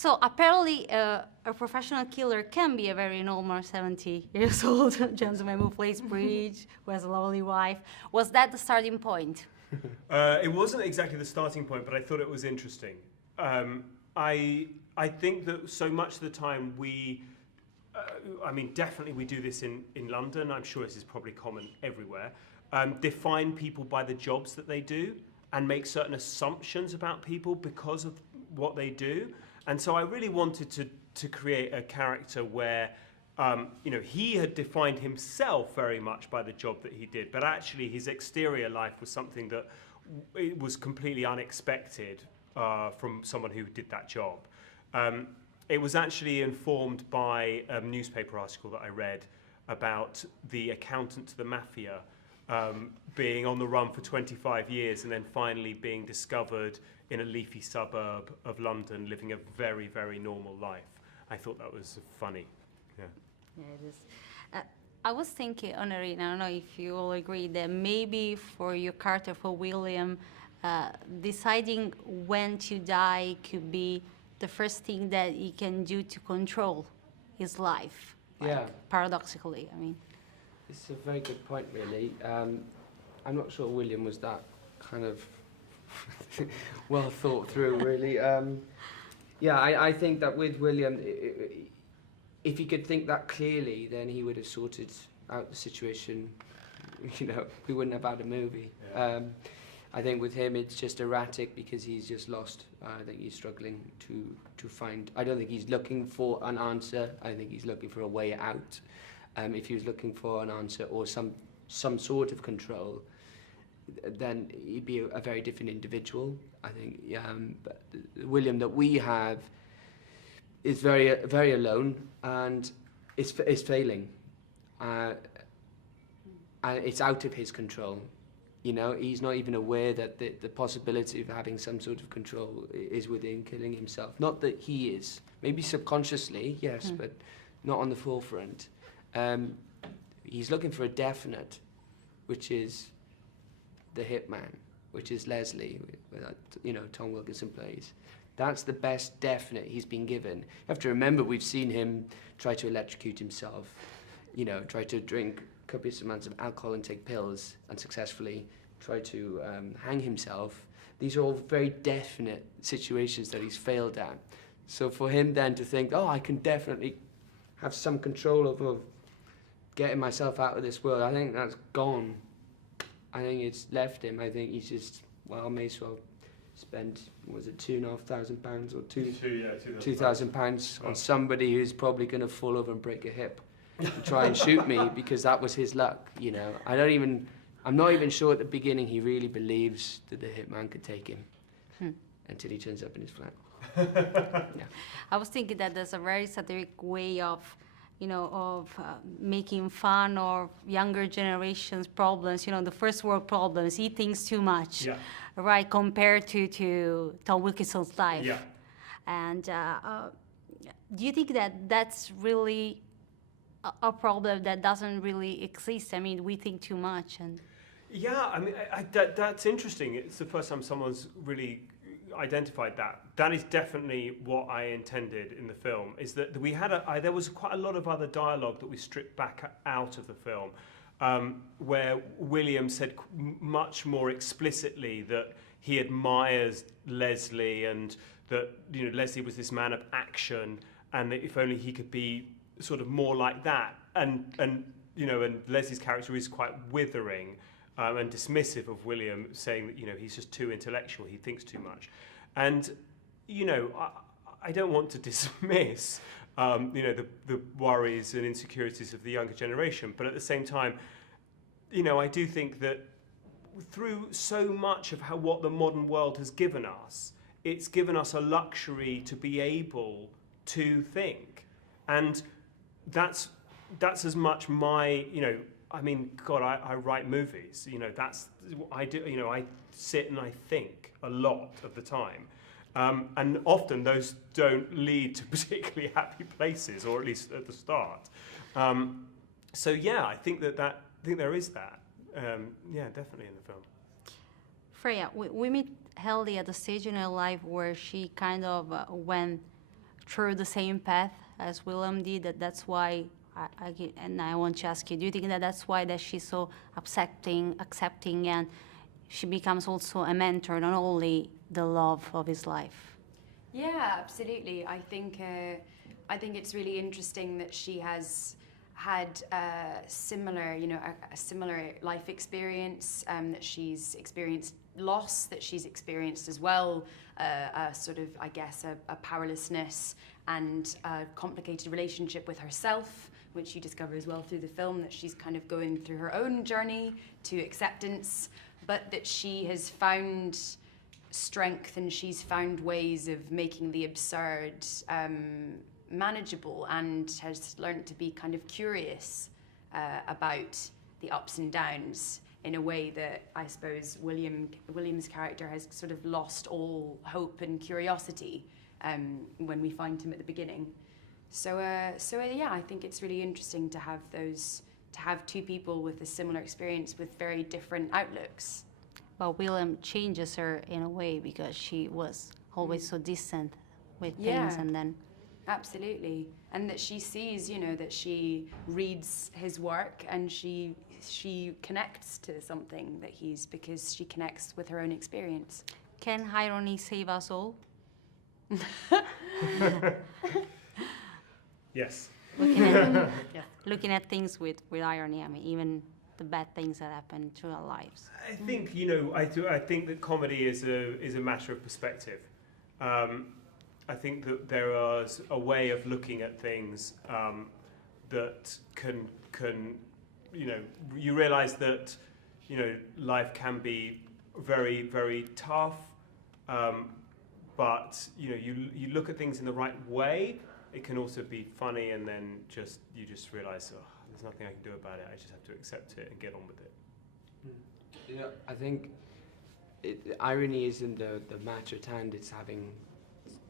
So apparently, a professional killer can be a very normal 70 years old gentleman who plays bridge, who has a lovely wife. Was that the starting point? It wasn't exactly the starting point, but I thought it was interesting. I think that so much of the time definitely we do this in London. I'm sure this is probably common everywhere. Define people by the jobs that they do and make certain assumptions about people because of what they do. And so I really wanted to create a character where he had defined himself very much by the job that he did, but actually his exterior life was something that it was completely unexpected from someone who did that job. It was actually informed by a newspaper article that I read about the accountant to the mafia being on the run for 25 years and then finally being discovered in a leafy suburb of London, living a very, very normal life. I thought that was funny. Yeah. Yeah, it is. I was thinking, Aneurin, I don't know if you all agree, that maybe for your character, for William, deciding when to die could be the first thing that he can do to control his life. Yeah. Paradoxically, I mean. It's a very good point, really. I'm not sure William was that kind of well thought through, really. I think that with William, if he could think that clearly, then he would have sorted out the situation. We wouldn't have had a movie. Yeah. I think with him, it's just erratic because he's just lost. I think he's struggling to find. I don't think he's looking for an answer. I think he's looking for a way out. If he was looking for an answer or some sort of control, then he'd be a very different individual. I think. But William that we have is very very alone and is failing. And it's out of his control. He's not even aware that the possibility of having some sort of control is within killing himself. Not that he is. Maybe subconsciously, yes, but not on the forefront. He's looking for a definite, which is the hitman, which is Leslie, Tom Wilkinson plays. That's the best definite he's been given. You have to remember, we've seen him try to electrocute himself, try to drink copious amounts of alcohol and take pills unsuccessfully, try to hang himself. These are all very definite situations that he's failed at. So for him then to think, I can definitely have some control over getting myself out of this world, I think that's gone. I think it's left him. I think he's just, may as well spend, was it £2,500 or £2,000 on somebody who's probably going to fall over and break a hip and try and shoot me because that was his luck, I'm not even sure at the beginning he really believes that the hitman could take him until he turns up in his flat. Yeah. I was thinking that there's a very satiric way of making fun of younger generations' problems, the first world problems. He thinks too much, right, compared to Tom Wilkinson's life. Yeah. And do you think that that's really a problem that doesn't really exist? I mean, we think too much. And yeah, that's interesting. It's the first time someone's really identified that. That is definitely what I intended in the film, is that we had there was quite a lot of other dialogue that we stripped back out of the film, where William said much more explicitly that he admires Leslie and that Leslie was this man of action and that if only he could be sort of more like that, and Leslie's character is quite withering and dismissive of William, saying that he's just too intellectual, he thinks too much, and I don't want to dismiss the worries and insecurities of the younger generation, but at the same time, I do think that through so much of what the modern world has given us, it's given us a luxury to be able to think, and that's as much my I write movies. That's what I do. I sit and I think a lot of the time, and often those don't lead to particularly happy places, or at least at the start. So yeah, I think I think there is that. Definitely in the film. Freya, we meet Helly at a stage in her life where she kind of went through the same path as William did. That's why and I want to ask you, do you think that that's why that she's so accepting, and she becomes also a mentor, not only the love of his life? Yeah, absolutely. I think it's really interesting that she has had a similar life experience, that she's experienced loss, that she's experienced as well, a sort of, I guess, a powerlessness and a complicated relationship with herself, which you discover as well through the film, that she's kind of going through her own journey to acceptance, but that she has found strength and she's found ways of making the absurd manageable, and has learned to be kind of curious about the ups and downs in a way that I suppose William's character has sort of lost all hope and curiosity when we find him at the beginning. So yeah, I think it's really interesting to have two people with a similar experience with very different outlooks. But William changes her in a way, because she was always so distant with things, and then... Absolutely. And that she sees, that she reads his work and she connects to something that because she connects with her own experience. Can irony save us all? Yes. Looking at things with irony, I mean, even the bad things that happen through our lives. I think, I think that comedy is a matter of perspective. I think that there is a way of looking at things that can you realise that life can be very, very tough, but you look at things in the right way. It can also be funny, and then you just realise, oh, there's nothing I can do about it. I just have to accept it and get on with it. Yeah, I think irony isn't the matter at hand. It's having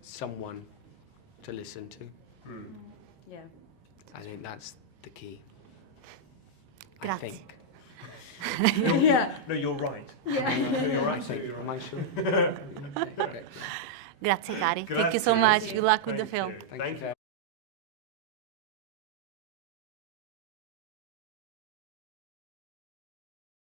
someone to listen to. Yeah. I think that's the key. Grazie. I think. Yeah. No, you're right. Yeah. No, you're right. You're Am I right. sure? Okay. Grazie, cari. Thank you Grazie. so much. Good luck with the Thank film. you. Thank you.